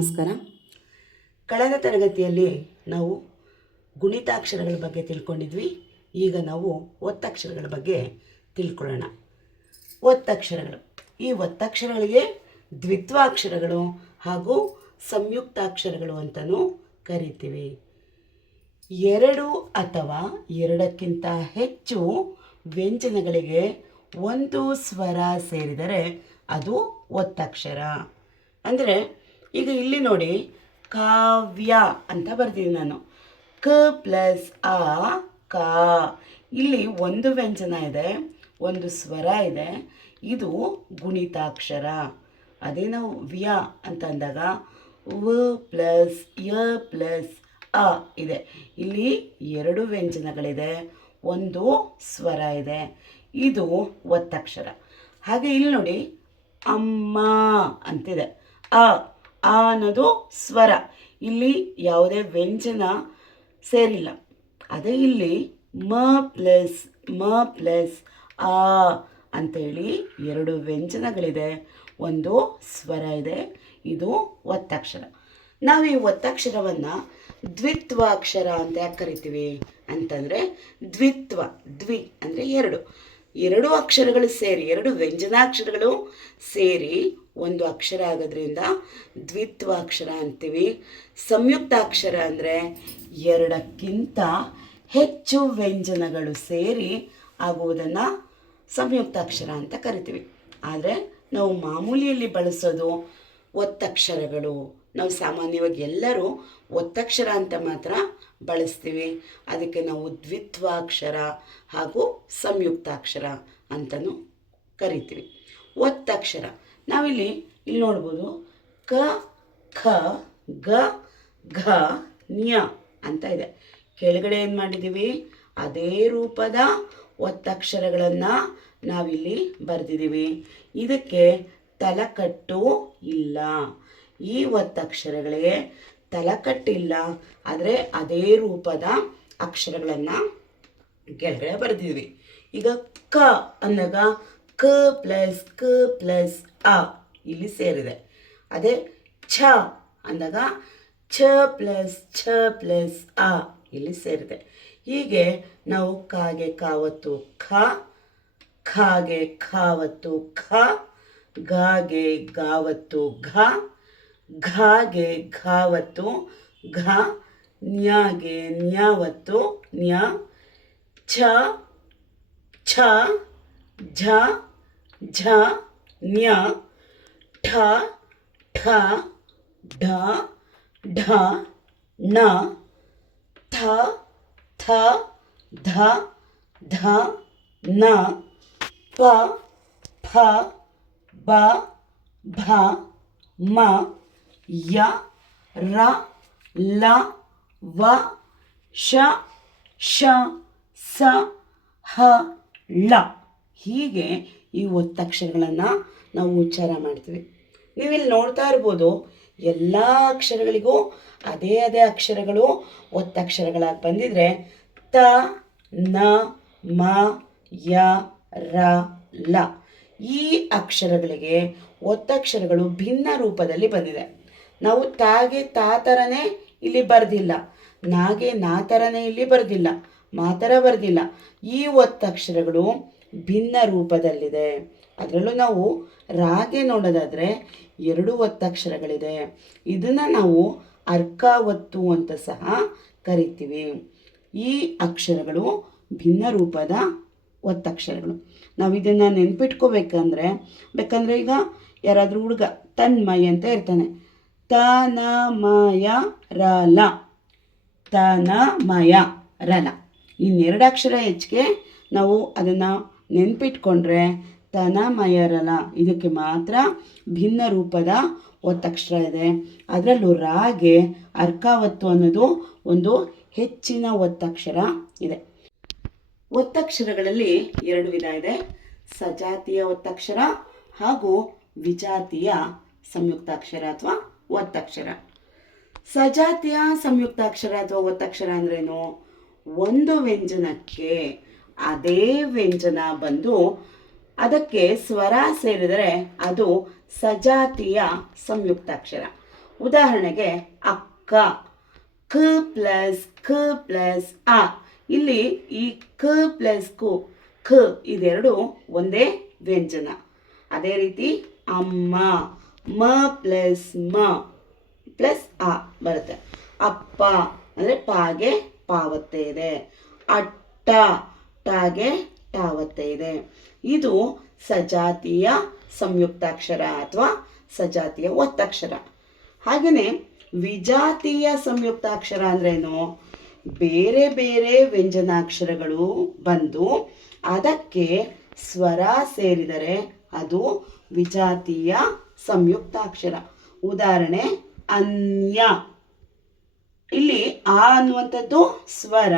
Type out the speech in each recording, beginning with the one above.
ನಮಸ್ಕಾರ. ಕಳೆದ ತರಗತಿಯಲ್ಲಿ ನಾವು ಗುಣಿತಾಕ್ಷರಗಳ ಬಗ್ಗೆ ತಿಳ್ಕೊಂಡಿದ್ವಿ. ಈಗ ನಾವು ಒತ್ತಕ್ಷರಗಳ ಬಗ್ಗೆ ತಿಳ್ಕೊಳ್ಳೋಣ. ಒತ್ತಕ್ಷರಗಳು, ಈ ಒತ್ತಕ್ಷರಗಳಿಗೆ ದ್ವಿತ್ವಾಕ್ಷರಗಳು ಹಾಗೂ ಸಂಯುಕ್ತಾಕ್ಷರಗಳು ಅಂತಲೂ ಕರಿತೀವಿ. ಎರಡು ಅಥವಾ ಎರಡಕ್ಕಿಂತ ಹೆಚ್ಚು ವ್ಯಂಜನಗಳಿಗೆ ಒಂದು ಸ್ವರ ಸೇರಿದರೆ ಅದು ಒತ್ತಕ್ಷರ. ಅಂದರೆ ಈಗ ಇಲ್ಲಿ ನೋಡಿ, ಕಾವ್ಯ ಅಂತ ಬರ್ತೀನಿ ನಾನು. ಕ ಪ್ಲಸ್ ಆ ಕಾ. ಇಲ್ಲಿ ಒಂದು ವ್ಯಂಜನ ಇದೆ, ಒಂದು ಸ್ವರ ಇದೆ, ಇದು ಗುಣಿತಾಕ್ಷರ. ಅದೇ ನಾವು ವ್ಯ ಅಂತ ಅಂದಾಗ ವ ಪ್ಲಸ್ ಯ ಪ್ಲಸ್ ಅ ಇದೆ. ಇಲ್ಲಿ ಎರಡು ವ್ಯಂಜನಗಳಿದೆ, ಒಂದು ಸ್ವರ ಇದೆ, ಇದು ಒತ್ತಕ್ಷರ. ಹಾಗೆ ಇಲ್ಲಿ ನೋಡಿ, ಅಮ್ಮ ಅಂತಿದೆ. ಆ ಅನ್ನೋದು ಸ್ವರ, ಇಲ್ಲಿ ಯಾವುದೇ ವ್ಯಂಜನ ಸೇರಿಲ್ಲ. ಅದೇ ಇಲ್ಲಿ ಮ ಪ್ಲಸ್ ಆ ಅಂತೇಳಿ ಎರಡು ವ್ಯಂಜನಗಳಿದೆ, ಒಂದು ಸ್ವರ ಇದೆ, ಇದು ಒತ್ತಕ್ಷರ. ನಾವು ಈ ಒತ್ತಕ್ಷರವನ್ನು ದ್ವಿತ್ವಾಕ್ಷರ ಅಂತ ಯಾಕೆ ಕರಿತೀವಿ ಅಂತಂದರೆ, ದ್ವಿ ಅಂದರೆ ಎರಡು ಅಕ್ಷರಗಳು ಸೇರಿ, ಎರಡು ವ್ಯಂಜನಾಕ್ಷರಗಳು ಸೇರಿ ಒಂದು ಅಕ್ಷರ ಆಗೋದ್ರಿಂದ ದ್ವಿತ್ವಾಕ್ಷರ ಅಂತೀವಿ. ಸಂಯುಕ್ತಾಕ್ಷರ ಅಂದರೆ ಎರಡಕ್ಕಿಂತ ಹೆಚ್ಚು ವ್ಯಂಜನಗಳು ಸೇರಿ ಆಗುವುದನ್ನು ಸಂಯುಕ್ತಾಕ್ಷರ ಅಂತ ಕರಿತೀವಿ. ಆದರೆ ನಾವು ಮಾಮೂಲಿಯಲ್ಲಿ ಬಳಸೋದು ಒತ್ತಕ್ಷರಗಳು. ನಾವು ಸಾಮಾನ್ಯವಾಗಿ ಎಲ್ಲರೂ ಒತ್ತಕ್ಷರ ಅಂತ ಮಾತ್ರ ಬಳಸ್ತೀವಿ. ಅದಕ್ಕೆ ನಾವು ದ್ವಿತ್ವಾಕ್ಷರ ಹಾಗೂ ಸಂಯುಕ್ತಾಕ್ಷರ ಅಂತಲೂ ಕರಿತೀವಿ. ಒತ್ತಕ್ಷರ ನಾವಿಲ್ಲಿ ನೋಡ್ಬೋದು, ಕ ಖ ಗ ಘ ನ್ಯ ಅಂತ ಇದೆ. ಕೆಳಗಡೆ ಏನು ಮಾಡಿದ್ದೀವಿ, ಅದೇ ರೂಪದ ಒತ್ತಕ್ಷರಗಳನ್ನು ನಾವಿಲ್ಲಿ ಬರೆದಿದ್ದೀವಿ. ಇದಕ್ಕೆ ತಲಕಟ್ಟು ಇಲ್ಲ. ಈ ಒತ್ತಕ್ಷರಗಳಿಗೆ ತಲಕಟ್ಟಿಲ್ಲ, ಆದರೆ ಅದೇ ರೂಪದ ಅಕ್ಷರಗಳನ್ನು ಕೆಳಗಡೆ ಬರೆದಿದ್ವಿ. ಈಗ ಕ ಅಂದಾಗ ಕ ಪ್ಲಸ್ ಅ ಇಲ್ಲಿ ಸೇರಿದೆ. ಅದೇ ಛ ಅಂದಾಗ ಛ ಪ್ಲಸ್ ಅ ಇಲ್ಲಿ ಸೇರಿದೆ. ಹೀಗೆ ನಾವು ಕಾಗೆ ಕಾವತ್ತು ಖ, ಖಾಗೆ ಖಾವತ್ತು ಖ, ಗಾಗೆ ಗಾವತ್ತು ಘ, ಘಾಗೆ ಘಾವತ್ತು ಘ, ನ್ಯಾಗೆ ನ್ಯಾವತ್ತು ನ್ಯ, ಛ ಛ ಝ ಝ ನ್ಯ, ಠ ಠ ಢ ಢ ಣ, ಥ ಥ ಧ ಧ ನ, ಪ ಫ ಬ ಭ ಮ, ಯ ರ ಲ ವ ಶ ಶ ಸ ಹ ಳ. ಹೀಗೆ ಈ ಒತ್ತಕ್ಷರಗಳನ್ನು ನಾವು ಉಚ್ಚಾರ ಮಾಡ್ತೀವಿ. ನೀವಿಲ್ಲಿ ನೋಡ್ತಾ ಇರ್ಬೋದು, ಎಲ್ಲ ಅಕ್ಷರಗಳಿಗೂ ಅದೇ ಅಕ್ಷರಗಳು ಒತ್ತಕ್ಷರಗಳಾಗಿ ಬಂದಿದ್ರೆ ತ ನ ಮ ಯ ರ ಲ. ಈ ಅಕ್ಷರಗಳಿಗೆ ಒತ್ತಕ್ಷರಗಳು ಭಿನ್ನ ರೂಪದಲ್ಲಿ ಬಂದಿದೆ. ನಾವು ತಾಗೆ ತಾ ಥರನೇ ಇಲ್ಲಿ ಬರೆದಿಲ್ಲ, ನಾಗೆ ನಾ ಥರನೇ ಇಲ್ಲಿ ಬರೆದಿಲ್ಲ, ಮಾತರ ಬರೆದಿಲ್ಲ. ಈ ಒತ್ತಕ್ಷರಗಳು ಭಿನ್ನ ರೂಪದಲ್ಲಿದೆ. ಅದರಲ್ಲೂ ನಾವು ರಾಗೆ ನೋಡೋದಾದರೆ ಎರಡು ಒತ್ತಕ್ಷರಗಳಿದೆ. ಇದನ್ನು ನಾವು ಅರ್ಕಾವತ್ತು ಅಂತ ಸಹ ಕರಿತೀವಿ. ಈ ಅಕ್ಷರಗಳು ಭಿನ್ನ ರೂಪದ ಒತ್ತಕ್ಷರಗಳು. ನಾವು ಇದನ್ನು ನೆನ್ಪಿಟ್ಕೋಬೇಕಂದ್ರೆ, ಈಗ ಯಾರಾದರೂ ಹುಡುಗ ತನ್ಮಯ ಅಂತ ಇರ್ತಾನೆ, ತನಮಯ ರಲ, ತನಮಯ ರಲ. ಇನ್ನೆರಡು ಅಕ್ಷರ ಹೆಚ್ಚಿಗೆ ನಾವು ಅದನ್ನು ನೆನ್ಪಿಟ್ಕೊಂಡ್ರೆ ತನಮಯ ರಲ. ಇದಕ್ಕೆ ಮಾತ್ರ ಭಿನ್ನ ರೂಪದ ಒತ್ತಕ್ಷರ ಇದೆ. ಅದರಲ್ಲೂ ರಾಗೆ ಅರ್ಕಾವತ್ತು ಅನ್ನೋದು ಒಂದು ಹೆಚ್ಚಿನ ಒತ್ತಕ್ಷರ ಇದೆ. ಒತ್ತಕ್ಷರಗಳಲ್ಲಿ ಎರಡು ವಿಧ ಇದೆ, ಸಜಾತಿಯ ಒತ್ತಕ್ಷರ ಹಾಗೂ ವಿಜಾತಿಯ ಸಂಯುಕ್ತಾಕ್ಷರ ಅಥವಾ ಒತ್ತಕ್ಷರ. ಸಜಾತಿಯ ಸಂಯುಕ್ತಾಕ್ಷರ ಅಥವಾ ಒತ್ತಕ್ಷರ ಅಂದ್ರೇನು? ಒಂದು ವ್ಯಂಜನಕ್ಕೆ ಅದೇ ವ್ಯಂಜನ ಬಂದು ಅದಕ್ಕೆ ಸ್ವರ ಸೇರಿದರೆ ಅದು ಸಜಾತಿಯ ಸಂಯುಕ್ತಾಕ್ಷರ. ಉದಾಹರಣೆಗೆ ಅಕ್ಕ, ಕ ಪ್ಲಸ್ ಅ. ಇಲ್ಲಿ ಈ ಕ ಪ್ಲಸ್ ಕ ಇದೆರಡು ಒಂದೇ ವ್ಯಂಜನ. ಅದೇ ರೀತಿ ಅಮ್ಮ, ಮ ಪ್ಲಸ್ ಅ ಬರುತ್ತೆ. ಅಪ್ಪ ಅಂದರೆ ಪಾಗೆ ಪಾವತ್ತೆ ಇದೆ. ಅಟ್ಟ, ಟಾಗೆ ಟಾವತ್ತೆ ಇದೆ. ಇದು ಸಜಾತಿಯ ಸಂಯುಕ್ತಾಕ್ಷರ ಅಥವಾ ಸಜಾತಿಯ ಒತ್ತಕ್ಷರ. ಹಾಗೆಯೇ ವಿಜಾತಿಯ ಸಂಯುಕ್ತಾಕ್ಷರ ಅಂದ್ರೇನು? ಬೇರೆ ಬೇರೆ ವ್ಯಂಜನಾಕ್ಷರಗಳು ಬಂದು ಅದಕ್ಕೆ ಸ್ವರ ಸೇರಿದರೆ ಅದು ವಿಜಾತಿಯ ಸಂಯುಕ್ತಾಕ್ಷರ. ಉದಾಹರಣೆ ಅನ್ಯ. ಇಲ್ಲಿ ಆ ಅನ್ನುವಂಥದ್ದು ಸ್ವರ,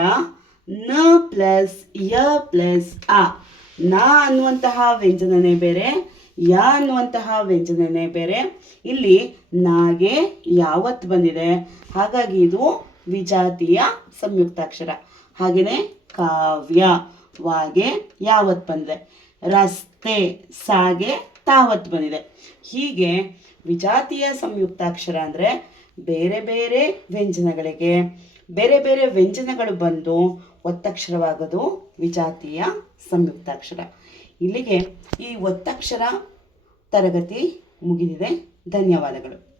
ನ ಪ್ಲಸ್ ಯ ಪ್ಲಸ್ ಅ. ನ ಅನ್ನುವಂತಹ ವ್ಯಂಜನನೇ ಬೇರೆ, ಯ ಅನ್ನುವಂತಹ ವ್ಯಂಜನನೇ ಬೇರೆ. ಇಲ್ಲಿ ನಾಗೆ ಯಾವತ್ತು ಬಂದಿದೆ, ಹಾಗಾಗಿ ಇದು ವಿಜಾತಿಯ ಸಂಯುಕ್ತಾಕ್ಷರ. ಹಾಗೆಯೇ ಕಾವ್ಯ, ವಾಗೆ ಯಾವತ್ತು ಬಂದಿದೆ. ರಸ್ತೆ, ಸಾಗೆ ತಾವತ್ತು ಬಂದಿದೆ. ಹೀಗೆ ವಿಜಾತಿಯ ಸಂಯುಕ್ತಾಕ್ಷರ ಅಂದರೆ ಬೇರೆ ಬೇರೆ ವ್ಯಂಜನಗಳಿಗೆ ಬೇರೆ ಬೇರೆ ವ್ಯಂಜನಗಳು ಬಂದು ಒತ್ತಕ್ಷರವಾಗೋದು ವಿಜಾತಿಯ ಸಂಯುಕ್ತಾಕ್ಷರ. ಇಲ್ಲಿಗೆ ಈ ಒತ್ತಕ್ಷರ ತರಗತಿ ಮುಗಿದಿದೆ. ಧನ್ಯವಾದಗಳು.